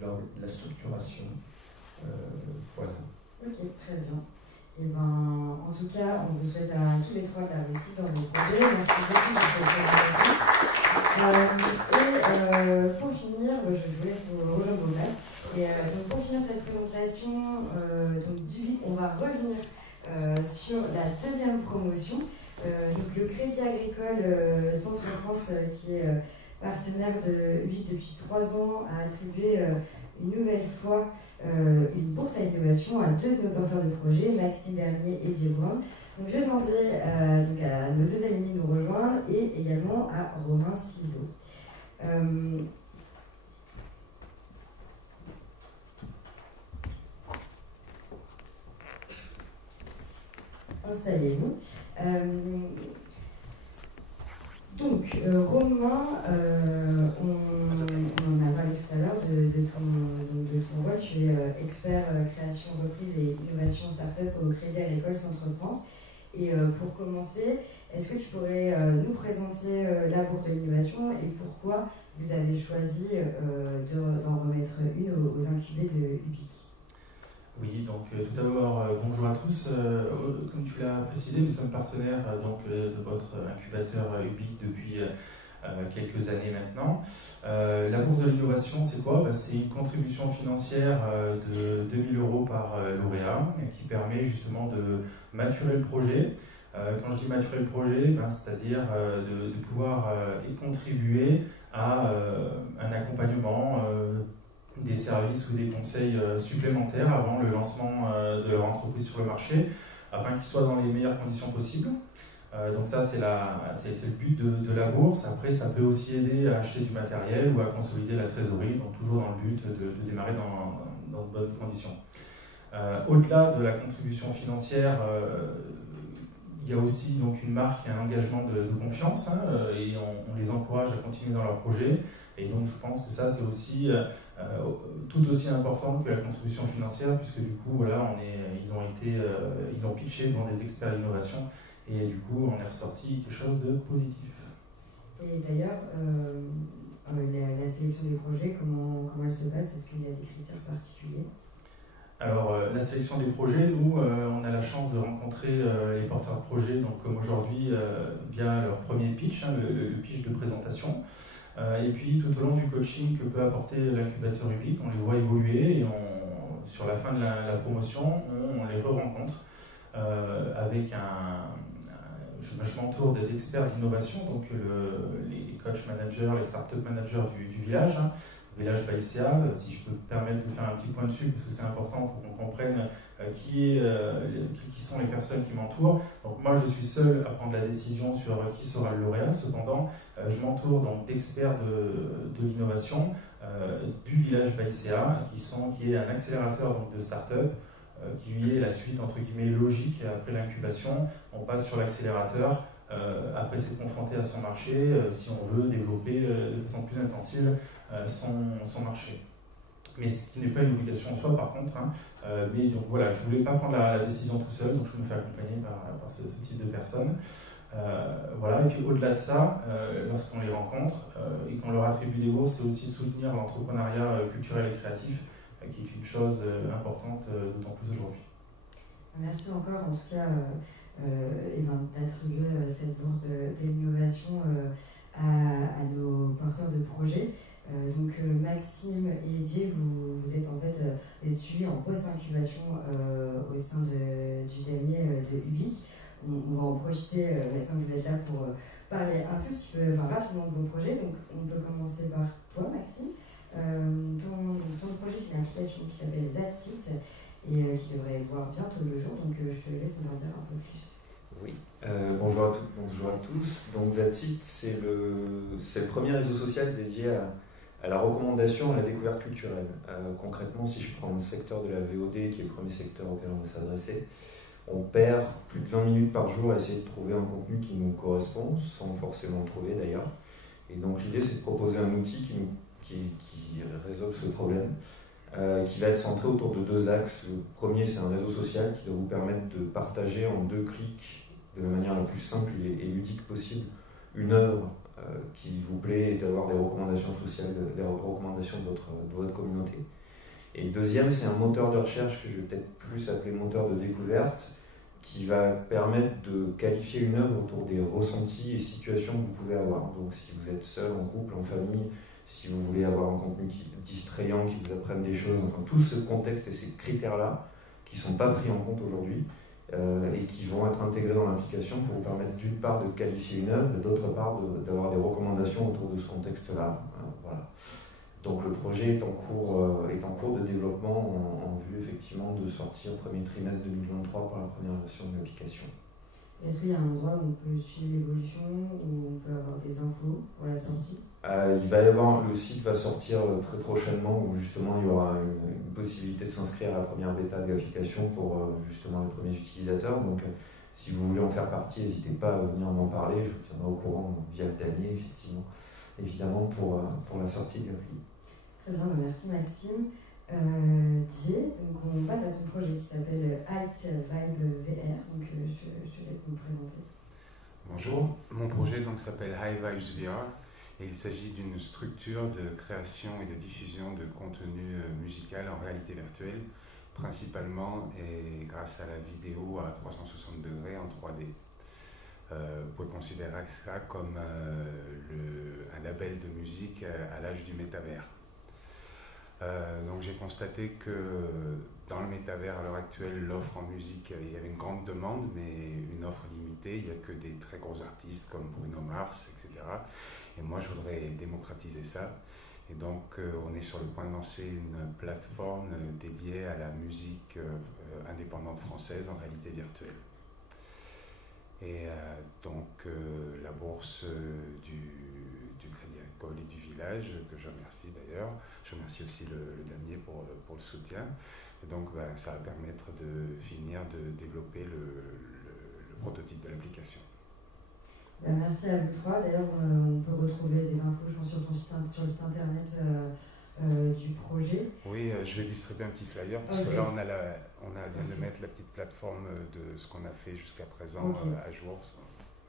de la structuration. Voilà. Ok, très bien. Et en tout cas, on vous souhaite à tous les trois de la réussite dans vos projets. Merci beaucoup pour cette présentation. Et pour finir, je vous laisse vous rejoindre vos places. Et donc pour finir cette présentation, on va revenir sur la deuxième promotion. Donc le Crédit Agricole Centre France, qui est partenaire de UBIC depuis 3 ans, a attribué une nouvelle fois une bourse à innovation à 2 de nos porteurs de projet, Maxime Bernier et Diego Brown. Donc je demanderai à nos 2 amis de nous rejoindre et également à Romain Ciseaux. Installez-vous. Donc, Romain, on en a parlé tout formation reprise et innovation start-up au Crédit Agricole Centre-France. Et pour commencer, est-ce que tu pourrais nous présenter la bourse de l'innovation et pourquoi vous avez choisi d'en remettre une aux incubés de UBIC? Oui, donc tout d'abord, bonjour à tous. Comme tu l'as précisé, nous sommes partenaires de votre incubateur UBIC depuis quelques années maintenant. La bourse de l'innovation, c'est quoi? C'est une contribution financière de 2 000 € par lauréat qui permet justement de maturer le projet. Quand je dis maturer le projet, c'est-à-dire de pouvoir y contribuer à un accompagnement des services ou des conseils supplémentaires avant le lancement de leur entreprise sur le marché, afin qu'ils soient dans les meilleures conditions possibles. Donc ça, c'est le but de la bourse. Après, ça peut aussi aider à acheter du matériel ou à consolider la trésorerie, donc toujours dans le but de démarrer dans de bonnes conditions. Au-delà de la contribution financière, il y a aussi donc une marque et un engagement de confiance, et on les encourage à continuer dans leur projet. Et donc je pense que ça, c'est aussi tout aussi important que la contribution financière, puisque du coup, voilà, ils ont pitché devant des experts d'innovation, et du coup, on est ressorti quelque chose de positif. Et d'ailleurs, la sélection des projets, comment elle se passe? Est-ce qu'il y a des critères particuliers? Alors, la sélection des projets, nous, on a la chance de rencontrer les porteurs de projets, donc comme aujourd'hui, via leur premier pitch, le pitch de présentation. Et puis, tout au long du coaching que peut apporter l'incubateur UBIC, on les voit évoluer, et sur la fin de la promotion, on les re-rencontre avec je m'entoure d'experts d'innovation, donc les coach managers, les startup managers du village, village Baïséa. Si je peux me permettre de faire un petit point dessus, parce que c'est important pour qu'on comprenne qui sont les personnes qui m'entourent. Donc moi, je suis seul à prendre la décision sur qui sera le lauréat. Cependant, je m'entoure donc d'experts de l'innovation du village Baïséa, qui est un accélérateur donc, de start-up, qui est la suite entre guillemets logique après l'incubation. On passe sur l'accélérateur, après s'être confronté à son marché, si on veut développer de façon plus intensive son marché. Mais ce qui n'est pas une obligation en soi par contre, mais donc voilà, je ne voulais pas prendre la décision tout seul, donc je me fais accompagner par ce type de personnes. Voilà. Et puis au-delà de ça, lorsqu'on les rencontre et qu'on leur attribue des bourses, c'est aussi soutenir l'entrepreneuriat culturel et créatif, qui est une chose importante, d'autant plus aujourd'hui. Merci encore en tout cas d'attribuer cette bourse de l'innovation à nos porteurs de projets. Donc Maxime et Didier, vous êtes en fait suivis en post-incubation au sein du damier de UBIC. On va en profiter maintenant que vous êtes là pour parler un tout petit peu rapidement de vos projets. Donc on peut commencer par toi, Maxime. Ton projet, c'est une application qui s'appelle Zatsit et qui devrait voir bientôt le jour, donc je te laisse nous en dire un peu plus. Oui, bonjour à toutes, bonjour à tous. Donc Zatsit, c'est le premier réseau social dédié à la recommandation, à la découverte culturelle. Concrètement, si je prends le secteur de la VOD, qui est le premier secteur auquel on va s'adresser, on perd plus de 20 minutes par jour à essayer de trouver un contenu qui nous correspond, sans forcément le trouver d'ailleurs. Et donc l'idée, c'est de proposer un outil qui résolve ce problème, qui va être centré autour de 2 axes. Le premier, c'est un réseau social qui doit vous permettre de partager en 2 clics, de la manière la plus simple et ludique possible, une œuvre qui vous plaît, et d'avoir des recommandations sociales, des recommandations de votre communauté. Et le deuxième, c'est un moteur de recherche que je vais peut-être plus appeler moteur de découverte, qui va permettre de qualifier une œuvre autour des ressentis et situations que vous pouvez avoir. Donc si vous êtes seul, en couple, en famille, si vous voulez avoir un contenu distrayant, qui vous apprenne des choses, enfin tout ce contexte et ces critères-là, qui ne sont pas pris en compte aujourd'hui, et qui vont être intégrés dans l'application pour vous permettre d'une part de qualifier une œuvre, et d'autre part d'avoir des recommandations autour de ce contexte-là. Voilà. Donc le projet est en cours de développement en vue effectivement de sortir au premier trimestre 2023 pour la première version de l'application. Est-ce qu'il y a un endroit où on peut suivre l'évolution, où on peut avoir des infos pour la sortie? Le site va sortir très prochainement, où justement il y aura une possibilité de s'inscrire à la première bêta de l'application pour justement les premiers utilisateurs. Donc si vous voulez en faire partie, n'hésitez pas à venir m'en parler, je vous tiendrai au courant via le damier, évidemment pour la sortie de l'appli. Très bien, merci Maxime. Jay, donc on passe à ton projet qui s'appelle Alt Vibe VR, donc je te laisse nous présenter. Bonjour, mon projet donc s'appelle High Vibes VR et il s'agit d'une structure de création et de diffusion de contenu musical en réalité virtuelle, principalement et grâce à la vidéo à 360 degrés en 3D. Vous pouvez considérer ça comme un label de musique à l'âge du métavers. Donc j'ai constaté que dans le métavers à l'heure actuelle, l'offre en musique, il y avait une grande demande, mais une offre limitée. Il n'y a que des très gros artistes comme Bruno Mars, etc. Et moi, je voudrais démocratiser ça. Et donc, on est sur le point de lancer une plateforme dédiée à la musique indépendante française en réalité virtuelle. Et donc, la bourse du Crédit Agricole et du Village, que je remercie d'ailleurs. Je remercie aussi le Damier pour le soutien. Et donc, ça va permettre de finir de développer le prototype de l'application. Merci à vous trois. D'ailleurs, on peut retrouver des infos, je pense, sur le site internet du projet. Oui, je vais distribuer un petit flyer, parce que là, on vient de mettre la petite plateforme de ce qu'on a fait jusqu'à présent à jour.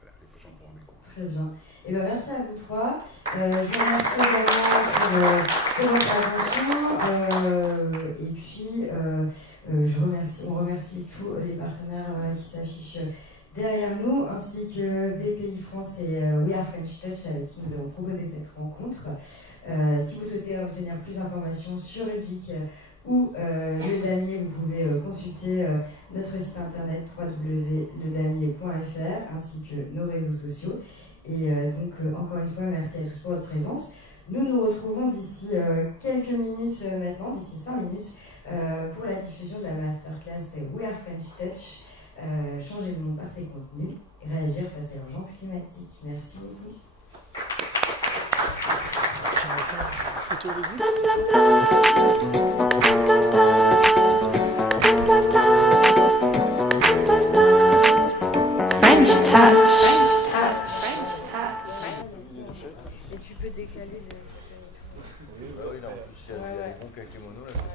Voilà, les gens pourront découvrir. Très bien. Et merci à vous trois. Je vous remercie également pour votre attention. Et puis, on remercie tous les partenaires qui s'affichent derrière nous, ainsi que BPI France et We Are French Touch, avec qui nous avons proposé cette rencontre. Si vous souhaitez obtenir plus d'informations sur EPIC ou le Damier, vous pouvez consulter notre site internet www.ledamier.fr ainsi que nos réseaux sociaux. Et donc, encore une fois, merci à tous pour votre présence. Nous nous retrouvons d'ici quelques minutes maintenant, d'ici 5 minutes, pour la diffusion de la masterclass We Are French Touch, changer le monde par ses contenus et réagir face à l'urgence climatique. Merci beaucoup. French Touch. Et tu peux décaler le... Oui, là en plus il y a des bons kakémonos là.